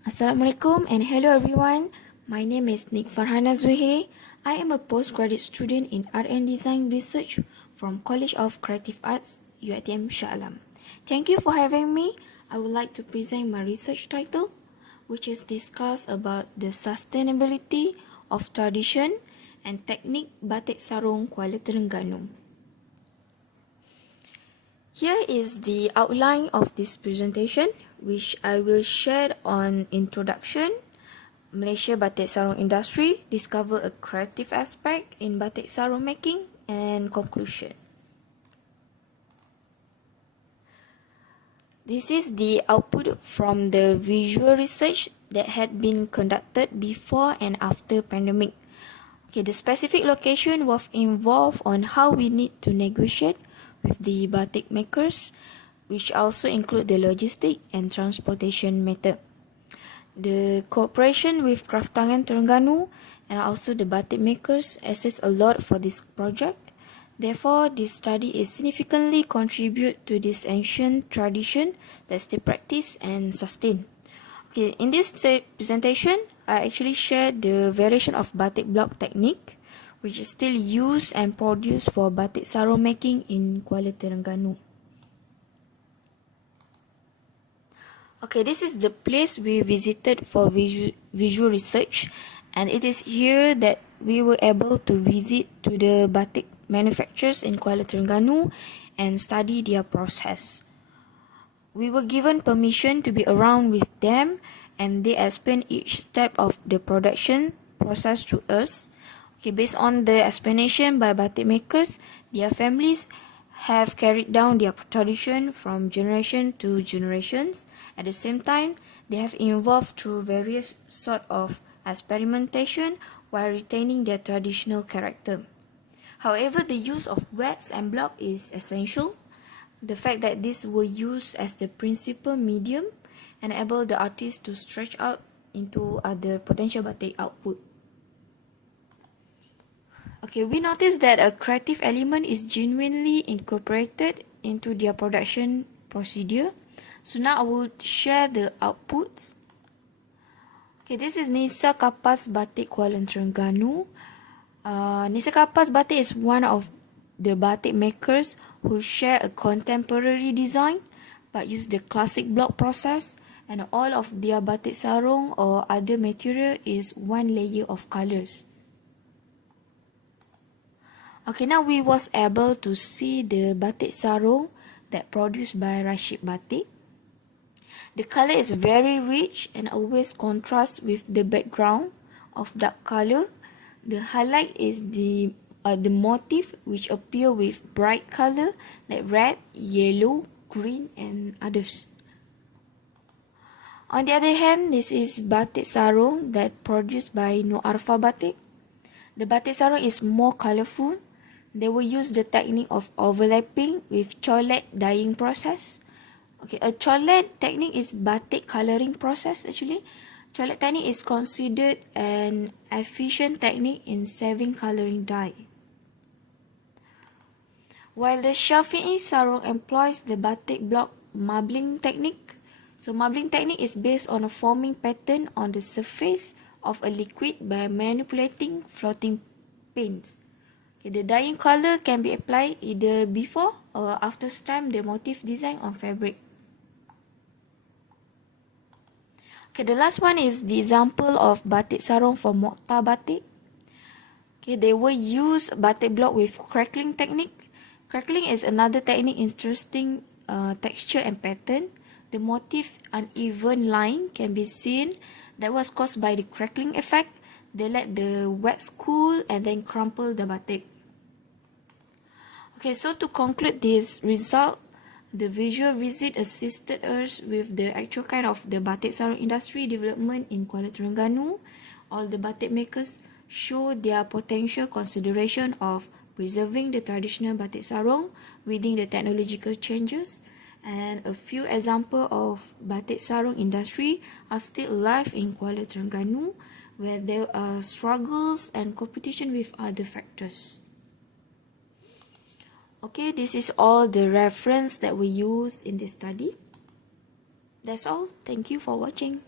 Assalamualaikum and hello everyone. My name is Nikfarhana Zuhir. I am a postgraduate student in Art and Design Research from College of Creative Arts, UiTM Shah Alam. Thank you for having me. I would like to present my research title, which is discuss about the sustainability of tradition and technique Batik Sarong Kuala Terengganu. Here is the outline of this presentation, which I will share on introduction, Malaysia Batik Sarong industry, discover a creative aspect in Batik Sarong making, and conclusion. This is the output from the visual research that had been conducted before and after pandemic. Okay, the specific location was involved on how we need to negotiate with the batik makers, which also include the logistic and transportation method. The cooperation with Kraftangan Terengganu and also the batik makers assist a lot for this project. Therefore, this study is significantly contribute to this ancient tradition that's still practiced and sustained. Okay, in this presentation, I actually shared the variation of batik block technique, which is still used and produced for batik sarong making in Kuala Terengganu. Okay, this is the place we visited for visual research, and it is here that we were able to visit to the batik manufacturers in Kuala Terengganu and study their process. We were given permission to be around with them, and they explained each step of the production process to us. Okay, based on the explanation by batik makers, their families have carried down their tradition from generation to generations. At the same time, they have evolved through various sort of experimentation while retaining their traditional character. However, the use of wax and block is essential. The fact that these were used as the principal medium enabled the artist to stretch out into other potential batik output. Okay, we noticed that a creative element is genuinely incorporated into their production procedure. So now I will share the outputs. Okay, this is Nisa Kapas Batik Kuala Terengganu. Nisa Kapas Batik is one of the batik makers who share a contemporary design but use the classic block process, and all of their batik sarong or other material is one layer of colors. Okay, now we was able to see the batik sarong that produced by Rashid Batik. The color is very rich and always contrasts with the background of dark color. The highlight is the motif, which appear with bright color like red, yellow, green and others. On the other hand, this is batik sarong that produced by Nur Arfa Batik. The batik sarong is more colorful. They will use the technique of overlapping with cholet dyeing process. Okay, a cholet technique is batik coloring process actually. Cholet technique is considered an efficient technique in saving coloring dye. While the Shafi'i sarong employs the batik block marbling technique. So marbling technique is based on a forming pattern on the surface of a liquid by manipulating floating paints. Okay, the dyeing color can be applied either before or after stamp the motif design on fabric. Okay, the last one is the example of batik sarong for Mohd Azhar Batik. Okay, they will use batik block with crackling technique. Crackling is another technique interesting texture and pattern. The motif uneven line can be seen that was caused by the crackling effect. They let the wax cool and then crumple the batik. Okay, so to conclude this result, the visual visit assisted us with the actual kind of the batik sarong industry development in Kuala Terengganu. All the batik makers show their potential consideration of preserving the traditional batik sarong within the technological changes, and a few examples of batik sarong industry are still alive in Kuala Terengganu, where there are struggles and competition with other factors. Okay, this is all the reference that we use in this study. That's all. Thank you for watching.